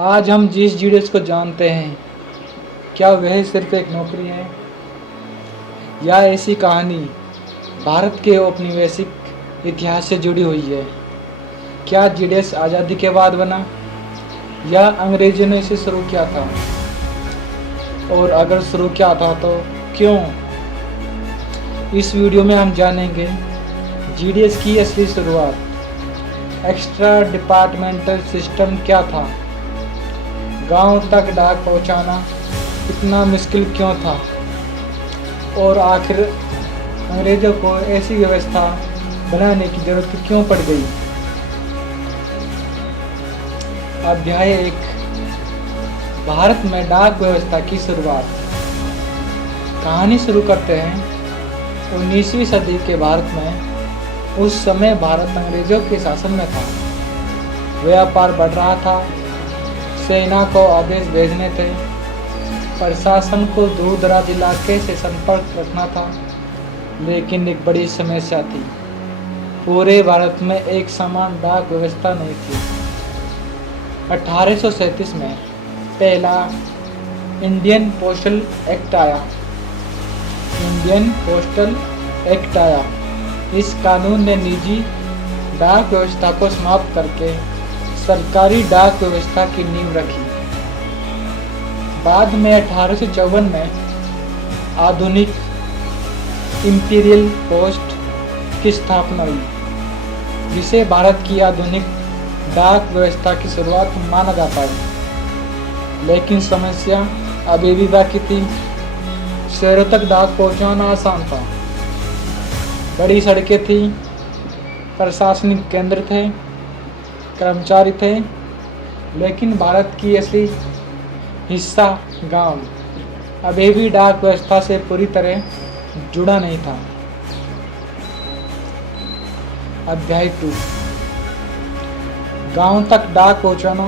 आज हम जिस जीडीएस को जानते हैं, क्या वह सिर्फ एक नौकरी है या ऐसी कहानी भारत के औपनिवेशिक इतिहास से जुड़ी हुई है? क्या जीडीएस आज़ादी के बाद बना या अंग्रेजों ने इसे शुरू किया था? और अगर शुरू किया था तो क्यों? इस वीडियो में हम जानेंगे जीडीएस की असली शुरुआत, एक्स्ट्रा डिपार्टमेंटल सिस्टम क्या था, गांव तक डाक पहुंचाना इतना मुश्किल क्यों था, और आखिर अंग्रेज़ों को ऐसी व्यवस्था बनाने की जरूरत क्यों पड़ गई। अध्याय 1, भारत में डाक व्यवस्था की शुरुआत। कहानी शुरू करते हैं 19वीं सदी के भारत में। उस समय भारत अंग्रेज़ों के शासन में था। व्यापार बढ़ रहा था, सेना को आदेश भेजने थे, प्रशासन को दूर दराज इलाके से संपर्क रखना था। लेकिन एक बड़ी समस्या थी, पूरे भारत में एक समान डाक व्यवस्था नहीं थी। 1837 में पहला इंडियन पोस्टल एक्ट आया। इस कानून ने निजी डाक व्यवस्था को समाप्त करके सरकारी डाक व्यवस्था की नींव रखी। बाद में 1854 में आधुनिक इंपीरियल पोस्ट की स्थापना हुई, जिसे भारत की आधुनिक डाक व्यवस्था की शुरुआत माना जाता है। लेकिन समस्या अभी भी बाकी थी। शहरों तक डाक पहुंचाना आसान था, बड़ी सड़कें थी, प्रशासनिक केंद्र थे, कर्मचारी थे, लेकिन भारत की असली हिस्सा गांव अभी भी डाक व्यवस्था से पूरी तरह जुड़ा नहीं था। अध्याय 2, गांव तक डाक पहुंचाना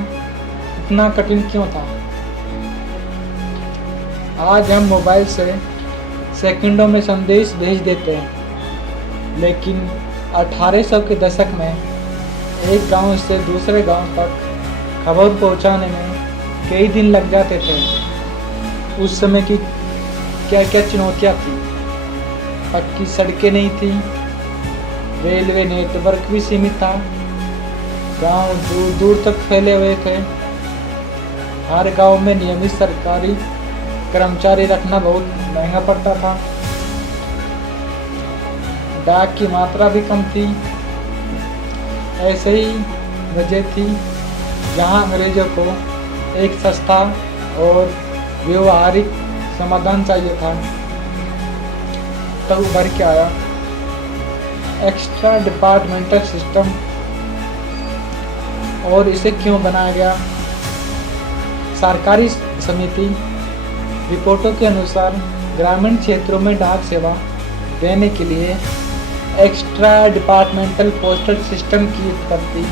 इतना कठिन क्यों था? आज हम मोबाइल से सेकंडों में संदेश भेज देते हैं, लेकिन 1800 के दशक में एक गांव से दूसरे गांव तक खबर पहुंचाने में कई दिन लग जाते थे। उस समय की क्या क्या चुनौतियां थी? पक्की सड़कें नहीं थी, रेलवे नेटवर्क भी सीमित था, गांव दूर दूर तक फैले हुए थे, हर गांव में नियमित सरकारी कर्मचारी रखना बहुत महंगा पड़ता था, डाक की मात्रा भी कम थी। ऐसे ही वजह थी जहां अंग्रेजों को एक सस्ता और व्यवहारिक समाधान चाहिए था। तब उभर के आया एक्स्ट्रा डिपार्टमेंटल सिस्टम। और इसे क्यों बनाया गया? सरकारी समिति रिपोर्टों के अनुसार ग्रामीण क्षेत्रों में डाक सेवा देने के लिए एक्स्ट्रा डिपार्टमेंटल पोस्टल सिस्टम की उत्पत्ति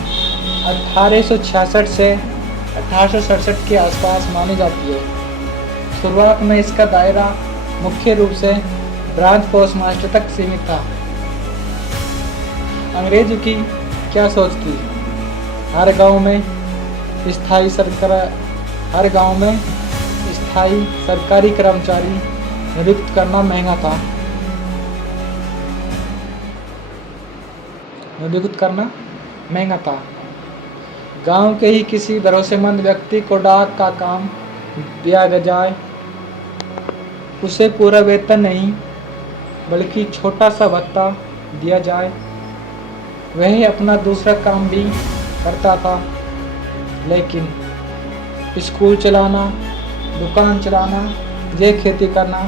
1866 से 1867 के आसपास मानी जाती है। शुरुआत में इसका दायरा मुख्य रूप से ब्रांच पोस्ट मास्टर तक सीमित था। अंग्रेज की क्या सोच थी? हर गांव में स्थायी सरकारी कर्मचारी नियुक्त करना महंगा था। गांव के ही किसी भरोसेमंद व्यक्ति को डाक का काम दिया जाए, उसे पूरा वेतन नहीं बल्कि छोटा सा भत्ता दिया जाए। वह अपना दूसरा काम भी करता था, लेकिन स्कूल चलाना, दुकान चलाना, ये खेती करना,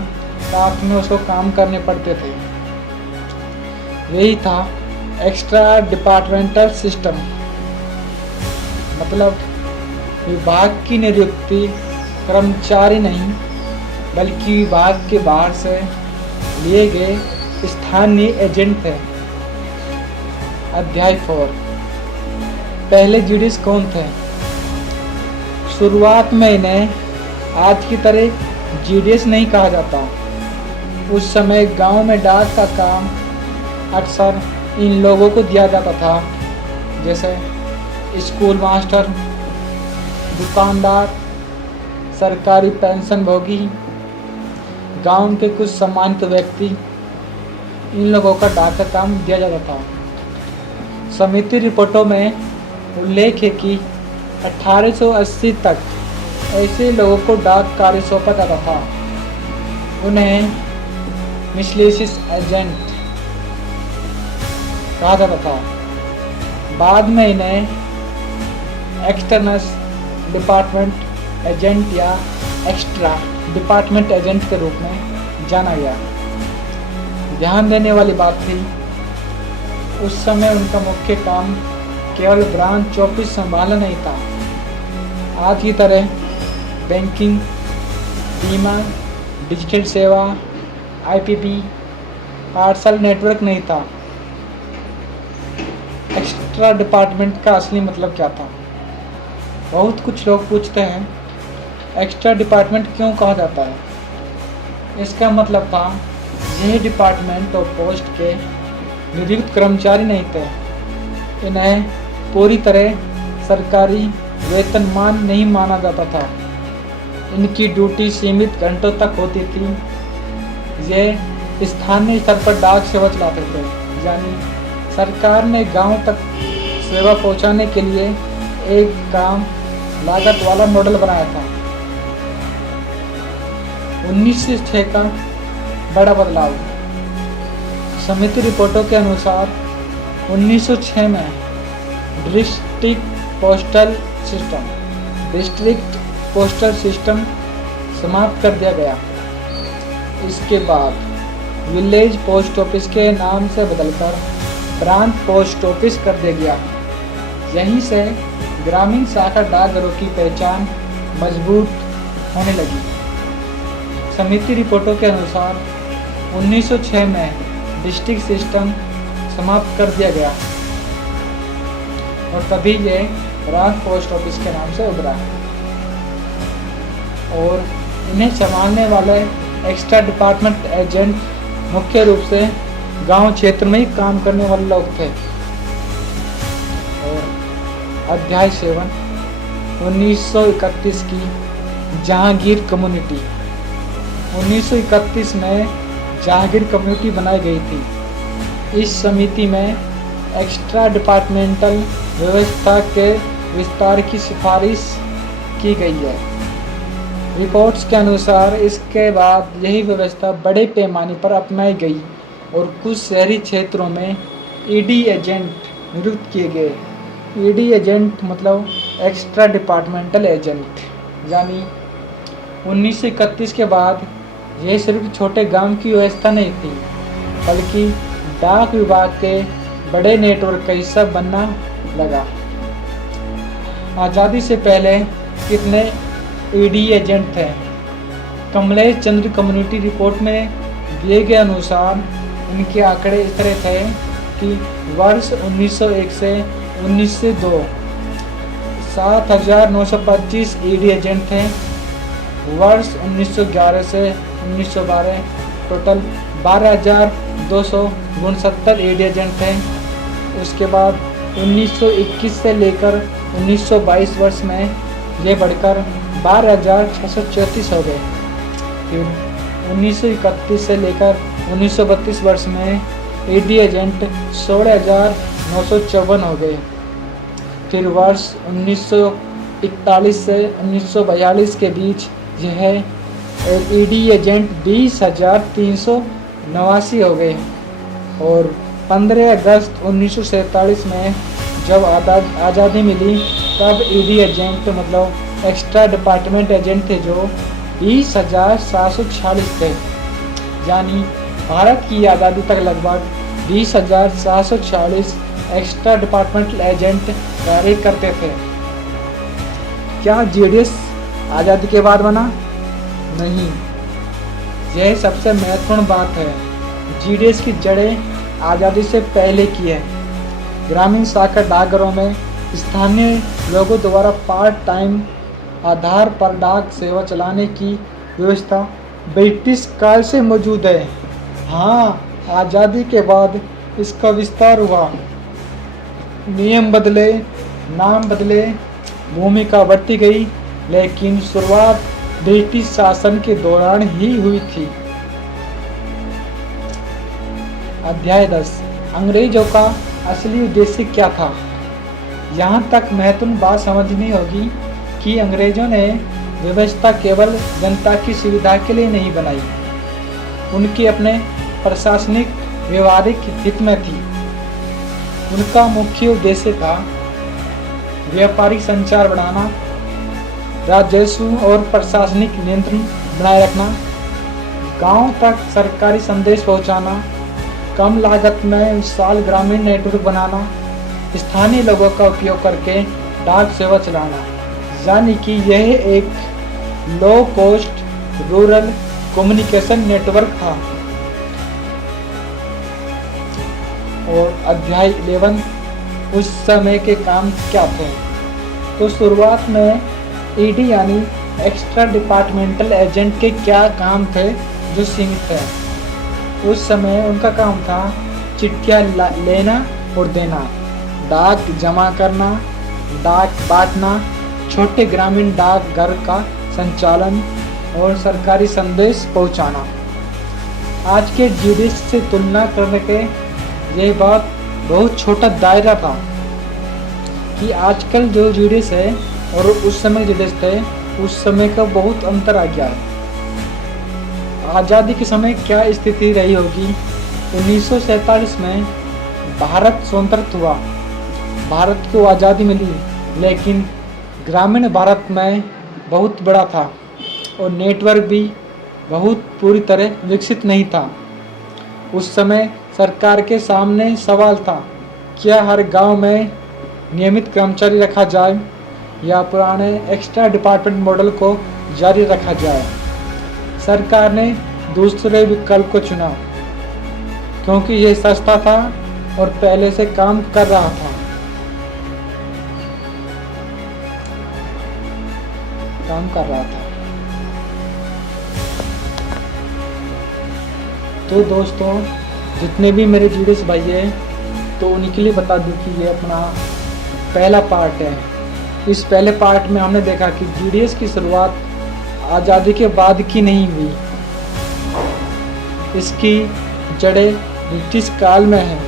रात में उसको काम करने पड़ते थे। यही था एक्स्ट्रा डिपार्टमेंटल सिस्टम, मतलब विभाग की नियुक्ति कर्मचारी नहीं बल्कि विभाग के बाहर से लिए गए स्थानीय एजेंट थे। अध्याय 4, पहले जीडीएस कौन थे? शुरुआत में इन्हें आज की तरह जीडीएस नहीं कहा जाता। उस समय गांव में डाक का काम अक्सर इन लोगों को दिया जाता था, जैसे स्कूल मास्टर, दुकानदार, सरकारी पेंशनभोगी, गांव के कुछ सम्मानित व्यक्ति, इन लोगों का डाक का काम दिया जाता था। समिति रिपोर्टों में उल्लेख है कि 1880 तक ऐसे लोगों को डाक कार्य सौंपा जाता था। उन्हें मिसलेशियस एजेंट कहा जाता था। बाद में इन्हें एक्सटर्नस डिपार्टमेंट एजेंट या एक्स्ट्रा डिपार्टमेंट एजेंट के रूप में जाना गया। ध्यान देने वाली बात थी, उस समय उनका मुख्य काम केवल ब्रांच ऑफिस संभालना नहीं था। आज की तरह बैंकिंग, बीमा, डिजिटल सेवा, आईपीपी, पार्सल नेटवर्क नहीं था। एक्स्ट्रा डिपार्टमेंट का असली मतलब क्या था? बहुत कुछ लोग पूछते हैं, एक्स्ट्रा डिपार्टमेंट क्यों कहा जाता है? इसका मतलब था, यह डिपार्टमेंट और पोस्ट के नियुक्त कर्मचारी नहीं थे। इन्हें पूरी तरह सरकारी वेतनमान नहीं माना जाता था। इनकी ड्यूटी सीमित घंटों तक होती थी। ये स्थानीय स्तर पर डाक सेवा चलाते थे, यानी सरकार ने गांव तक सेवा पहुंचाने के लिए एक कम लागत वाला मॉडल बनाया था। 1906 का बड़ा बदलाव। समिति रिपोर्टों के अनुसार 1906 में डिस्ट्रिक्ट पोस्टल सिस्टम समाप्त कर दिया गया। इसके बाद विलेज पोस्ट ऑफिस के नाम से बदलकर ब्रांच पोस्ट ऑफिस कर दिया गया। यहीं से ग्रामीण शाखा डाकघरों की पहचान मजबूत होने लगी। समिति रिपोर्टों के अनुसार 1906 में डिस्ट्रिक्ट सिस्टम समाप्त कर दिया गया और तभी ये ब्रांच पोस्ट ऑफिस के नाम से उभरा। और इन्हें संभालने वाले एक्स्ट्रा डिपार्टमेंट एजेंट मुख्य रूप से गांव क्षेत्र में ही काम करने वाले लोग थे। और अध्याय 7 1931 की जहांगीर कम्युनिटी। 1931 में जहांगीर कम्युनिटी बनाई गई थी। इस समिति में एक्स्ट्रा डिपार्टमेंटल व्यवस्था के विस्तार की सिफारिश की गई है। रिपोर्ट्स के अनुसार इसके बाद यही व्यवस्था बड़े पैमाने पर अपनाई गई और कुछ शहरी क्षेत्रों में ईडी एजेंट नियुक्त किए गए। ईडी एजेंट मतलब एक्स्ट्रा डिपार्टमेंटल एजेंट। यानी 1931 के बाद यह सिर्फ छोटे गांव की व्यवस्था नहीं थी, बल्कि डाक विभाग के बड़े नेटवर्क का हिस्सा बनना लगा। आज़ादी से पहले कितने ईडी एजेंट थे? कमलेश चंद्र कम्युनिटी रिपोर्ट में दिए गए अनुसार इनके आंकड़े इस तरह थे कि वर्ष 1901 से 1902 7,925 ईडी एजेंट थे। वर्ष 1911 से 1912 टोटल 12,269 ईडी एजेंट थे। उसके बाद 1921 से लेकर 1922 वर्ष में ये बढ़कर 12,634 हो गए। फिर 1931 से लेकर 1932 वर्ष में ईडी एजेंट 16,954 हो गए। फिर वर्ष 1941 से 1942 के बीच यह ईडी एजेंट 20,389 हो गए। और 15 अगस्त 1947 में जब आज़ादी मिली तब ईडी एजेंट मतलब एक्स्ट्रा डिपार्टमेंट एजेंट थे जो 20,746 थे। यानी भारत की आज़ादी तक लगभग 20,746 एक्स्ट्रा डिपार्टमेंटल एजेंट कार्य करते थे। क्या जीडीएस आज़ादी के बाद बना? नहीं, यह सबसे महत्वपूर्ण बात है। जीडीएस की जड़ें आज़ादी से पहले की है। ग्रामीण शाखा डाकघरों में स्थानीय लोगों द्वारा पार्ट टाइम आधार पर डाक सेवा चलाने की व्यवस्था ब्रिटिश काल से मौजूद है। हाँ, आज़ादी के बाद इसका विस्तार हुआ, नियम बदले, नाम बदले, भूमिका बढ़ती गई, लेकिन शुरुआत ब्रिटिश शासन के दौरान ही हुई थी। अध्याय 10 अंग्रेजों का असली उद्देश्य क्या था। यहाँ तक महत्वपूर्ण बात समझनी होगी कि अंग्रेजों ने व्यवस्था केवल जनता की सुविधा के लिए नहीं बनाई, उनके अपने प्रशासनिक व्यवहारिक हित में थी। उनका मुख्य उद्देश्य था व्यापारिक संचार बढ़ाना, राजस्व और प्रशासनिक नियंत्रण बनाए रखना, गांव तक सरकारी संदेश पहुंचाना, कम लागत में विशाल ग्रामीण नेटवर्क बनाना, स्थानीय लोगों का उपयोग करके डाक सेवा चलाना, यानी कि यह एक low cost rural communication network था। और अध्याय 11 उस समय के काम क्या थे। तो शुरुआत में ईडी यानी एक्स्ट्रा डिपार्टमेंटल एजेंट के क्या काम थे जो सीमित है। उस समय उनका काम था चिट्ठियाँ लेना और देना, डाक जमा करना, डाक बांटना, छोटे ग्रामीण डाक घर का संचालन और सरकारी संदेश पहुंचाना। आज के जीडीएस से तुलना करने के यह बात बहुत छोटा दायरा था कि आजकल जो जीडीएस है और उस समय जीडीएस थे, उस समय का बहुत अंतर आ गया है। आज़ादी के समय क्या स्थिति रही होगी। 1947 में भारत स्वतंत्र हुआ, भारत को आज़ादी मिली, लेकिन ग्रामीण भारत में बहुत बड़ा था और नेटवर्क भी बहुत पूरी तरह विकसित नहीं था। उस समय सरकार के सामने सवाल था, क्या हर गांव में नियमित कर्मचारी रखा जाए या पुराने एक्स्ट्रा डिपार्टमेंट मॉडल को जारी रखा जाए। सरकार ने दूसरे विकल्प को चुना क्योंकि यह सस्ता था और पहले से काम कर रहा था। तो दोस्तों, जितने भी मेरे जीडीएस भाई हैं, तो उनके लिए बता दूं कि ये अपना पहला पार्ट है। इस पहले पार्ट में हमने देखा कि जीडीएस की शुरुआत आज़ादी के बाद की नहीं हुई, इसकी जड़ें ब्रिटिश काल में हैं।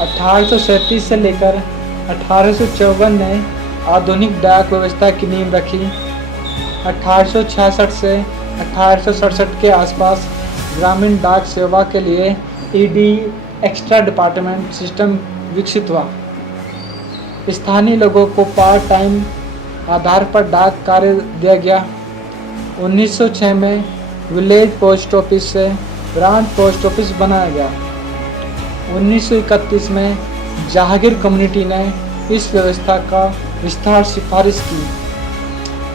1837 से लेकर 1854 ने आधुनिक डाक व्यवस्था की नींव रखी। 1866 से 1867 के आसपास ग्रामीण डाक सेवा के लिए ईडी एक्स्ट्रा डिपार्टमेंट सिस्टम विकसित हुआ। स्थानीय लोगों को पार्ट टाइम आधार पर डाक कार्य दिया गया। 1906 में विलेज पोस्ट ऑफिस से ब्रांच पोस्ट ऑफिस बनाया गया। 1931 में जहांगीर कम्युनिटी ने इस व्यवस्था का विस्तार सिफारिश की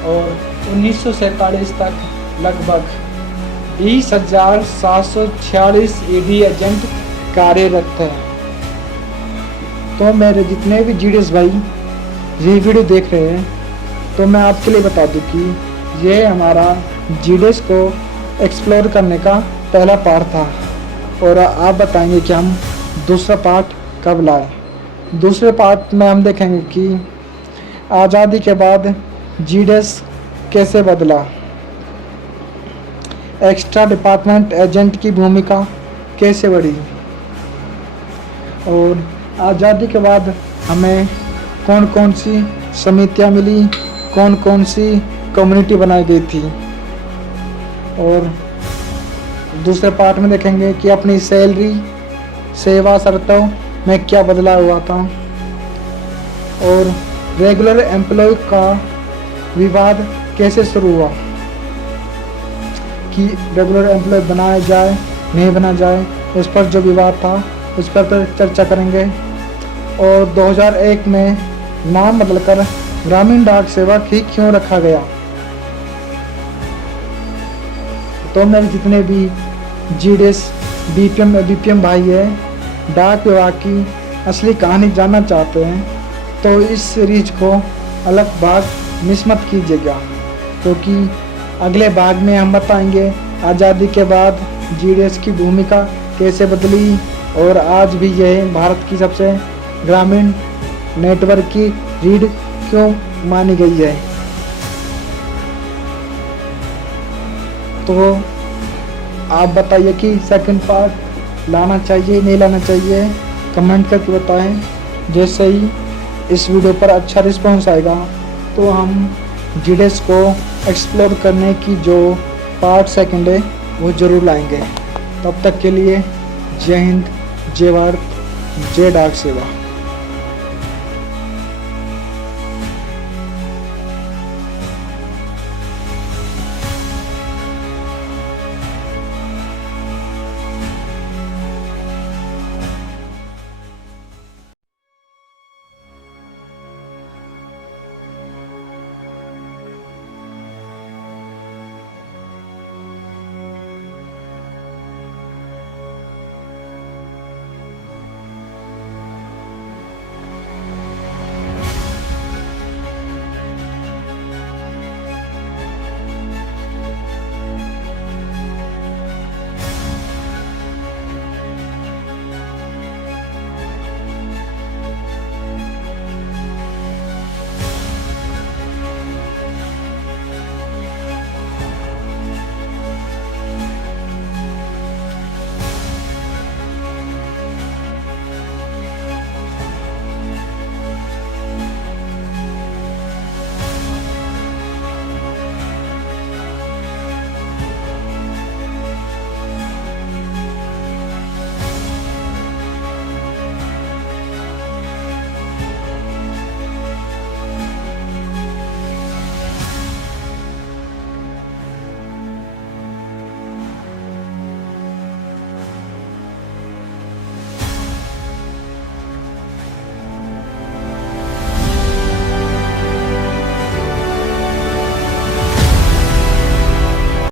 और 1947 तक लगभग 20,746 ईडी एजेंट कार्यरत थे। तो मेरे जितने भी जीडीएस भाई ये वीडियो देख रहे हैं, तो मैं आपके लिए बता दूं कि ये हमारा जीडीएस को एक्सप्लोर करने का पहला पार्ट था और आप बताएंगे कि हम दूसरा पार्ट कब लाए। दूसरे पार्ट में हम देखेंगे कि आज़ादी के बाद जीडीएस कैसे बदला, एक्स्ट्रा डिपार्टमेंट एजेंट की भूमिका कैसे बढ़ी और आज़ादी के बाद हमें कौन कौन सी समितियां मिली, कौन कौन सी कम्युनिटी बनाई गई थी। और दूसरे पार्ट में देखेंगे कि अपनी सैलरी सेवा शर्तों में क्या बदलाव हुआ था और रेगुलर एम्प्लॉय का विवाद कैसे शुरू हुआ कि रेगुलर एम्प्लॉय बनाया जाए नहीं बनाया जाए, उस पर जो विवाद था उस पर चर्चा करेंगे। और 2001 में नाम बदलकर ग्रामीण डाक सेवा ही क्यों रखा गया। तो मेरे जितने भी जीडीएस बीपीएम भाई है, डाक विभाग की असली कहानी जानना चाहते हैं, तो इस सीरीज को अलग भाग मिस मत कीजिएगा, क्योंकि अगले भाग में हम बताएंगे आज़ादी के बाद जीडीएस की भूमिका कैसे बदली और आज भी यह भारत की सबसे ग्रामीण नेटवर्क की रीढ़ क्यों मानी गई है। तो आप बताइए कि सेकंड पार्ट लाना चाहिए नहीं लाना चाहिए, कमेंट करके बताएं। जैसे ही इस वीडियो पर अच्छा रिस्पांस आएगा तो हम जीडीएस को एक्सप्लोर करने की जो पार्ट सेकंड है वो ज़रूर लाएंगे। तब तक के लिए जय हिंद, जय भारत, जय डाक सेवा।